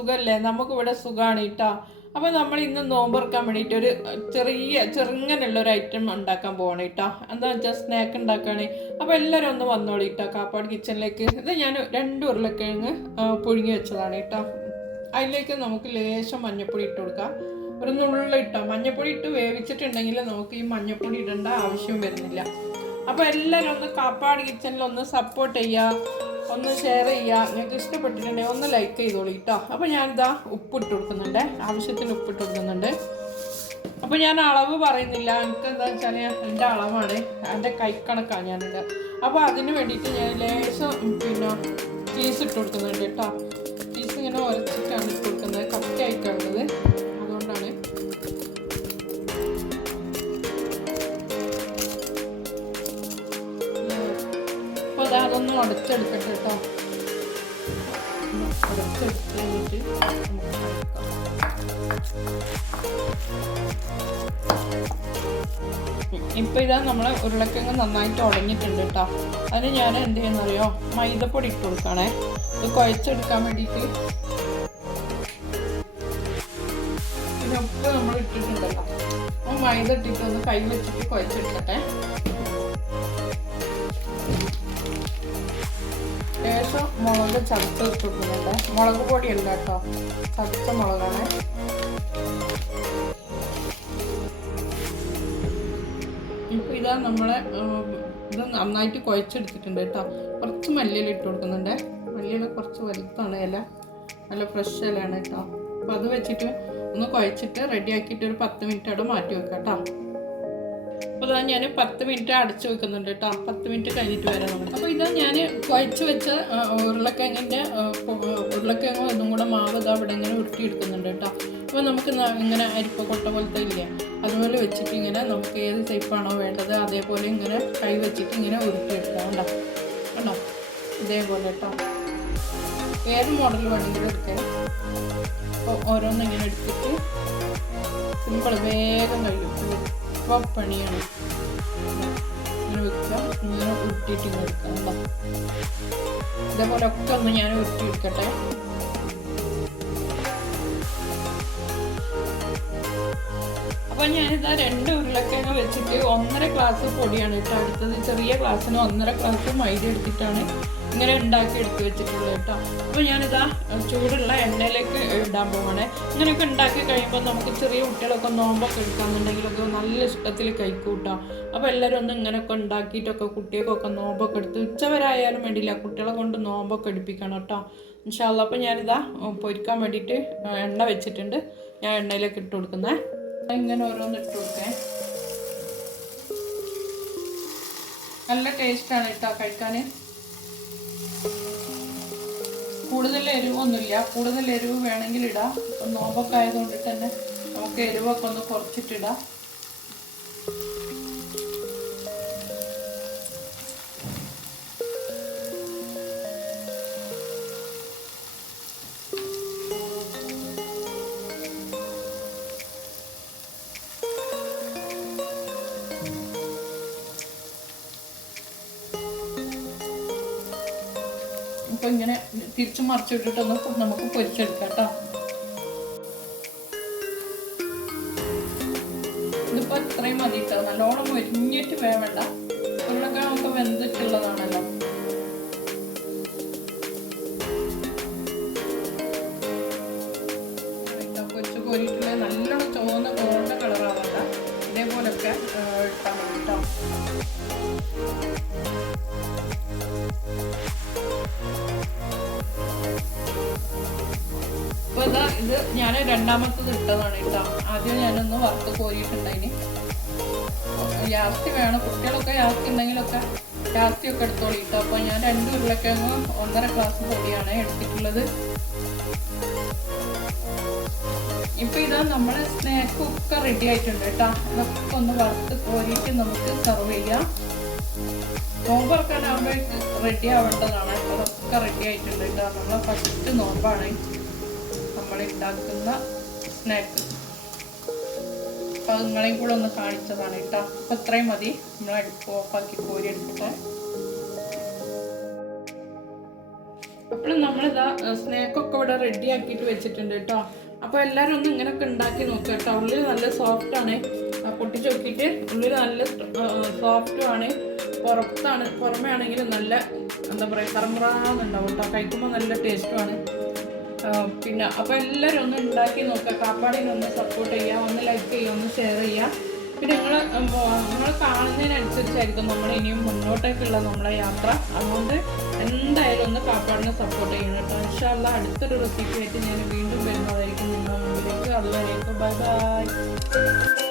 സുഖല്ലേ? നമുക്കിവിടെ സുഖമാണ് കേട്ടോ അപ്പോൾ നമ്മൾ ഇന്ന് നോമ്പെറുക്കാൻ വേണ്ടിയിട്ട് ഒരു ചെറിയ ചെറുങ്ങനുള്ള ഒരു ഐറ്റം ഉണ്ടാക്കാൻ പോകണം കേട്ടോ എന്താ വെച്ചാൽ സ്നാക്ക് ഉണ്ടാക്കുകയാണ് അപ്പോൾ എല്ലാവരും ഒന്ന് വന്നോളൂ കേട്ടോ കാപ്പാട് കിച്ചണിലേക്ക്. ഇത് ഞാൻ രണ്ട് ഉരുളക്കിഴങ്ങ് പുഴുങ്ങി വെച്ചതാണ് കേട്ടോ അതിലേക്ക് നമുക്ക് ലേശം മഞ്ഞപ്പൊടി ഇട്ട് കൊടുക്കാം. ഒരു നുള്ള ഇട്ടോ. മഞ്ഞപ്പൊടി ഇട്ട് വേവിച്ചിട്ടുണ്ടെങ്കിൽ നമുക്ക് ഈ മഞ്ഞപ്പൊടി ഇടേണ്ട ആവശ്യം വരുന്നില്ല. അപ്പോൾ എല്ലാവരും ഒന്ന് കാപ്പാട് കിച്ചണിൽ ഒന്ന് സപ്പോർട്ട് ചെയ്യുക ഒന്ന് ഷെയർ ചെയ്യുക നിങ്ങൾക്ക് ഇഷ്ടപ്പെട്ടിട്ടുണ്ടെങ്കിൽ ഒന്ന് ലൈക്ക് ചെയ്തോളൂ കേട്ടോ അപ്പോൾ ഞാനിതാ ഉപ്പിട്ട് കൊടുക്കുന്നുണ്ട്. ആവശ്യത്തിന് ഉപ്പിട്ട് കൊടുക്കുന്നുണ്ട്. അപ്പോൾ ഞാൻ അളവ് പറയുന്നില്ല. എനിക്ക് എന്താ വെച്ചാൽ എന്റെ അളവാണ്. എന്റെ കൈക്കണക്കാണ് ഞാനിത്. അപ്പോൾ അതിന് വേണ്ടിയിട്ട് ഞാൻ ലേശം പിന്നെ ചീസ് ഇട്ട് കൊടുക്കുന്നുണ്ട് കേട്ടോ അതൊന്ന് ഉടച്ചെടുക്കട്ടെ കേട്ടോ. ഇപ്പൊ ഇതാ നമ്മളെ ഉരുളക്കിഴങ്ങ് നന്നായിട്ട് ഉടഞ്ഞിട്ടുണ്ട് കേട്ടോ. അതിന് ഞാൻ എന്ത് ചെയ്യുന്നറിയോ മൈദപ്പൊടി ഇട്ട് കൊടുക്കണേ ഇത് കുഴച്ചെടുക്കാൻ വേണ്ടിയിട്ട് ഇതൊക്കെ നമ്മൾ ഇട്ടിട്ടുണ്ടല്ലോ. മൈദ ഇട്ടിട്ട് ഒന്ന് കൈ വെച്ചിട്ട് കുഴച്ചെടുക്കട്ടെ. ലേശം മുളക് ചതച്ച് ഇട്ട് മുളക് ഉണ്ട് കേട്ടോ. ചതച്ച മുളകാണ്. ഇപ്പൊ ഇതാ നമ്മളെ ഇത് നന്നായിട്ട് കുഴച്ചെടുത്തിട്ടുണ്ട് കേട്ടോ. കുറച്ച് മല്ലിയില ഇട്ട് കൊടുക്കുന്നുണ്ട്. മല്ലിയില കുറച്ച് വലുതാണ് ഇല. നല്ല ഫ്രഷ് ഇലയാണ് കേട്ടോ. അപ്പോൾ അത് വെച്ചിട്ട് ഒന്ന് കുഴച്ചിട്ട് റെഡി ആക്കിയിട്ട് ഒരു പത്ത് മിനിറ്റ് അവിടെ മാറ്റി വെക്കാം കേട്ടോ. അപ്പോൾ ഞാൻ പത്ത് മിനിറ്റ് അടച്ചു വെക്കുന്നുണ്ട് കേട്ടോ. പത്ത് മിനിറ്റ് കഴിഞ്ഞിട്ട് വരാം നമുക്ക്. അപ്പോൾ ഇതാ ഞാൻ കുഴച്ച് വെച്ച ഉരുളക്കിഴങ്ങിന്റെ ഉരുളക്കിഴങ്ങും ഇതും കൂടെ മാവ് ഇതാ ഇവിടെ ഇങ്ങനെ ഉരുട്ടിയെടുക്കുന്നുണ്ട് കേട്ടോ. അപ്പോൾ നമുക്ക് ഇങ്ങനെ അരിപ്പ കൊട്ട പോലത്തെ ഇല്ലേ അതുപോലെ വെച്ചിട്ട് ഇങ്ങനെ നമുക്ക് ഏത് ടൈപ്പാണോ വേണ്ടത് അതേപോലെ ഇങ്ങനെ കൈ വെച്ചിട്ട് ഇങ്ങനെ ഉരുട്ടിയെടുക്കാം കേട്ടോ കേട്ടോ ഇതേപോലെ കേട്ടോ. ഏത് മോഡൽ വേണമെങ്കിലും എടുക്കാം. അപ്പോൾ ഓരോന്നും ഇങ്ങനെ എടുത്തിട്ട് സിമ്പിൾ വേഗം കഴിയും. ഇപ്പോൾ പണിയാണ്. ഇങ്ങനെ വെക്കുക ഇങ്ങനെ ഉരുട്ടിയിട്ട് കൊടുക്കാം ഇതേപോലെ ഒക്കെ ഒന്ന് ഞാൻ ഉരുട്ടി എടുക്കട്ടെ. അപ്പൊ ഞാനിതാ രണ്ട് ഉരുളക്കിഴങ്ങ് വെച്ചിട്ട് ഒന്നര ഗ്ലാസ് പൊടിയാണ് ഇട്ട് അടുത്തത് ചെറിയ ഗ്ലാസ്സിന് ഒന്നര ഗ്ലാസ് മൈദ എടുത്തിട്ടാണ്. ഇങ്ങനെ ഉണ്ടാക്കി എടുത്ത് വെച്ചിട്ടുള്ളത് കേട്ടോ. അപ്പോൾ ഞാനിതാ ചൂടുള്ള എണ്ണയിലേക്ക് ഇടാൻ പോവാണ്. ഇങ്ങനെയൊക്കെ ഉണ്ടാക്കി കഴിയുമ്പോൾ നമുക്ക് ചെറിയ കുട്ടികളൊക്കെ നോമ്പൊക്കെ എടുക്കാന്നുണ്ടെങ്കിലൊക്കെ നല്ല ഇഷ്ടത്തിൽ കൈക്കൂട്ടാം അപ്പോൾ എല്ലാവരും ഒന്ന് ഇങ്ങനെയൊക്കെ ഉണ്ടാക്കിയിട്ടൊക്കെ കുട്ടികൾക്കൊക്കെ നോമ്പൊക്കെ എടുത്ത് ഉച്ചവരായാലും വേണ്ടിയില്ല കുട്ടികളെ കൊണ്ട് നോമ്പൊക്കെ എടുപ്പിക്കണം കേട്ടോ. ഇൻഷാല്ല അപ്പോൾ ഞാനിതാ പൊരിക്കാൻ വേണ്ടിയിട്ട് എണ്ണ വെച്ചിട്ടുണ്ട്. ഞാൻ എണ്ണയിലേക്ക് ഇട്ട് കൊടുക്കുന്നേ. ഇങ്ങനെ ഓരോന്ന് ഇട്ട് കൊടുക്കേ. നല്ല ടേസ്റ്റാണ് കേട്ടോ കഴിക്കാൻ കൂടുതൽ എരിവൊന്നുമില്ല. കൂടുതൽ എരിവ് വേണമെങ്കിൽ ഇടാം. ഇപ്പം നോമ്പൊക്കെ ആയതുകൊണ്ട് തന്നെ നമുക്ക് എരിവൊക്കെ ഒന്ന് കുറച്ചിട്ടിടാം. അപ്പോൾ ഇങ്ങനെ തിരിച്ചു മറിച്ചു മറിച്ചിട്ടിട്ടൊന്ന് നമുക്ക് പൊരിച്ചെടുക്കാം കേട്ടോ. ഇതിപ്പോൾ ഇത്രയും മതി കേട്ടോ നല്ലോണം മൊരിഞ്ഞിട്ട് വേവണ്ട ഉരുളക്കിഴങ്ങൊക്കെ വെന്തിട്ടുള്ളതാണല്ലോ. അപ്പോൾ ഇതാ ഇത് ഞാൻ രണ്ടാമത്തത് ഇട്ടതാണ് കേട്ടോ. ആദ്യം ഞാനൊന്ന് വറുത്ത് കോരിയിട്ടുണ്ടായിന്. യാസ്തി വേണം. കുട്ടികളൊക്കെ ജാസ്തി ഉണ്ടെങ്കിലൊക്കെ യാസ്തി ഒക്കെ എടുത്തോളി കേട്ടോ. അപ്പോൾ ഞാൻ രണ്ട് ഉരുളക്കിഴങ്ങ് ഒന്നര ഗ്ലാസ് പൊടിയാണ് എടുത്തിട്ടുള്ളത്. ഇപ്പൊ ഇതാ നമ്മുടെ സ്നാക്ക് ഒക്കെ റെഡി ആയിട്ടുണ്ട് കേട്ടോ. ഇതൊക്കെ ഒന്ന് വറുത്ത് കോരിയിട്ട് നമുക്ക് സെർവ് ചെയ്യാം. നോമ്പറക്കാനാകുമ്പോഴേക്ക് റെഡി ആവേണ്ടതാണ്. അതൊക്കെ റെഡി ആയിട്ടുണ്ട് കേട്ടോ. നമ്മളെ ഫസ്റ്റ് നോമ്പാണ്. ഉണ്ടാക്കുന്ന സ്നാക്ക് അപ്പോൾ അത് കൂടെ ഒന്ന് കാണിച്ചതാണ് കേട്ടോ. അപ്പോൾ ഇത്രയും മതി. നമ്മൾ അടുപ്പ് ഓഫാക്കി കോരി എടുത്തിട്ട് അപ്പോൾ നമ്മളിതാ സ്നാക്കൊക്കെ ഇവിടെ റെഡി ആക്കിയിട്ട് വെച്ചിട്ടുണ്ട് കേട്ടോ. അപ്പോൾ എല്ലാവരും ഒന്ന് ഇങ്ങനെയൊക്കെ ഉണ്ടാക്കി നോക്കുക കേട്ടോ. ഉള്ളിൽ നല്ല സോഫ്റ്റ് ആണ്. പൊട്ടിച്ച് നോക്കിയിട്ട് ഉള്ളിൽ നല്ല സോഫ്റ്റും ആണ്. പുറത്താണ് പുറമേ ആണെങ്കിൽ നല്ല എന്താ പറയുക കറമുറാന്നുണ്ടാവും കേട്ടോ. കഴിക്കുമ്പോൾ നല്ല ടേസ്റ്റുമാണ് പിന്നെ അപ്പോൾ എല്ലാവരും ഒന്ന് ഉണ്ടാക്കി നോക്കുക കാപ്പാടിനെ ഒന്ന് സപ്പോർട്ട് ചെയ്യുക ഒന്ന് ലൈക്ക് ചെയ്യുക ഒന്ന് ഷെയർ ചെയ്യുക പിന്നെ നിങ്ങൾ നിങ്ങൾ കാണുന്നതിനനുസരിച്ചായിരിക്കും നമ്മൾ ഇനിയും മുന്നോട്ടേക്കുള്ള നമ്മളെ യാത്ര. അതുകൊണ്ട് എന്തായാലും ഒന്ന് കാപ്പാടിനെ സപ്പോർട്ട് ചെയ്യണം കേട്ടോ. ഇൻഷാല്ല അടുത്തൊരു റെസിപ്പി ആയിട്ട് ഞാൻ വീണ്ടും വരുന്നതായിരിക്കും നിങ്ങളുടെ മുമ്പിലേക്ക്. അതുവരേക്കും ബൈ ബൈ